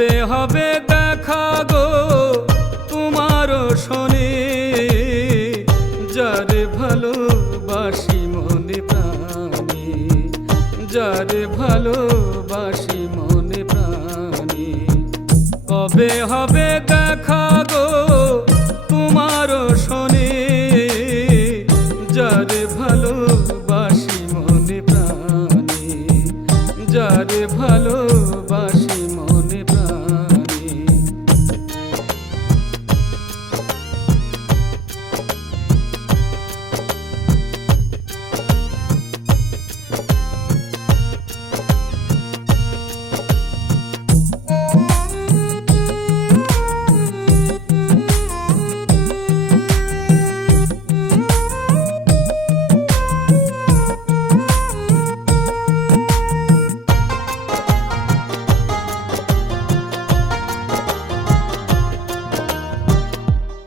কবে হবে দেখা গো তোমারও শোনে, যারে ভালোবাসি মনে প্রাণে, যারে ভালোবাসি মনে প্রাণে। কবে হবে দেখা গো তোমারও শোনে, যারে ভালোবাসি মনে প্রাণে, যারে ভালোবাসি মনে প্রাণে।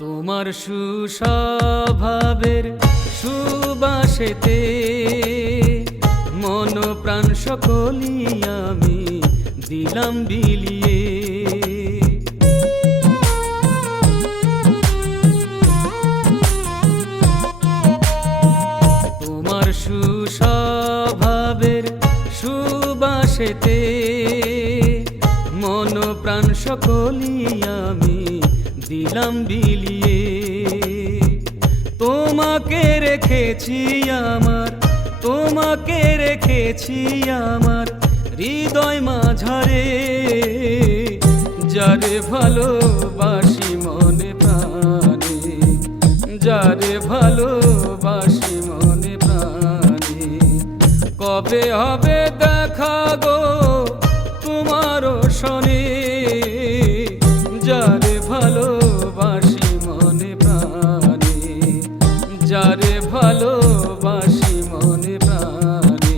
তোমার সুস্বভাবের সুবাসেতে মন প্রাণ সকলি আমি দিলাম বিলিয়ে। তোমার সুস্বভাবের সুবাসেতে মন প্রাণ সকলি আমি দিলাম বিলিয়ে। তোমাকে রেখেছি আমার, তোমাকে রেখেছি আমার হৃদয় মাঝারে, যারে ভালোবাসি মনে প্রাণে, যারে ভালোবাসি মনে প্রাণে। কবে হবে দেখা গো তোমারও শোনে, যারে ভালোবাসি মনে প্রাণে, যারে ভালোবাসি মনে প্রাণে।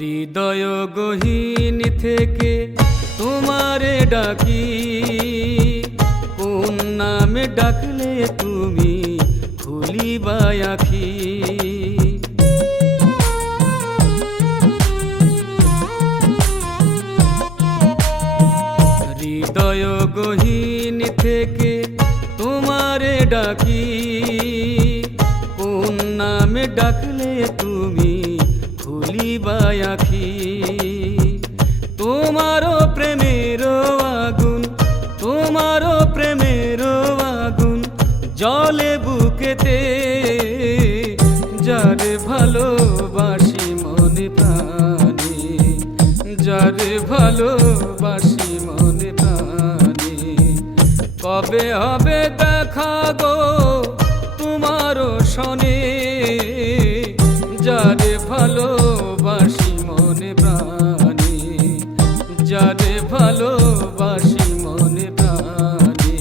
হৃদয় গহীন থেকে তোমারে ডাকি, কোন নামে ডাকলে তুমি খুলিবা আখি। হৃদয় গহীন থেকে তোমারে ডাকি, কোন নামে ডাকলে তুমি খুলিবা আখি। তোমারও প্রেমের আগুন, তোমারও প্রেমের আগুন জলে বুকেতে, যারে ভালোবাসি মনে প্রাণে, যারে ভালোবাসি মনে প্রাণে। কবে হবে দেখা গো তোমারও শোনে, যারে ভালোবাসি মনে প্রাণে, যারে ভালোবাসি মনে প্রাণে।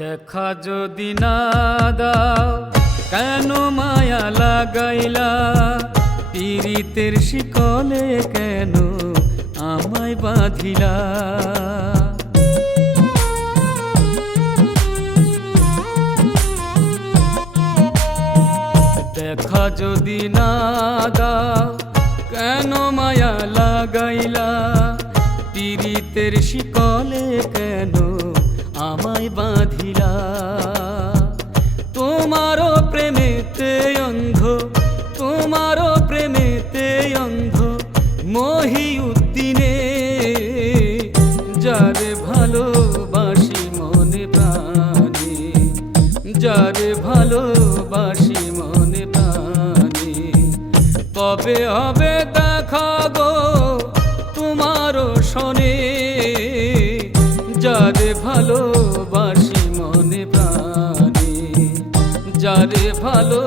দেখা যদি না দাও কেন মায়া লাগাইলা, পীড়িতের শিকলে কেন আমায় বাঁধিলা। দেখা যদি না দাও কেন মায়া লাগাইলা, পীড়িতের শিকলে কেন আমায় বাঁধিলা। তোমারও প্রেমেতে অন্ধ, তোমারও প্রেমেতে অন্ধ কবে হবে দেখা গো তোমারও শোনে, যারে ভালোবাসি মনে প্রাণে, যারে ভালো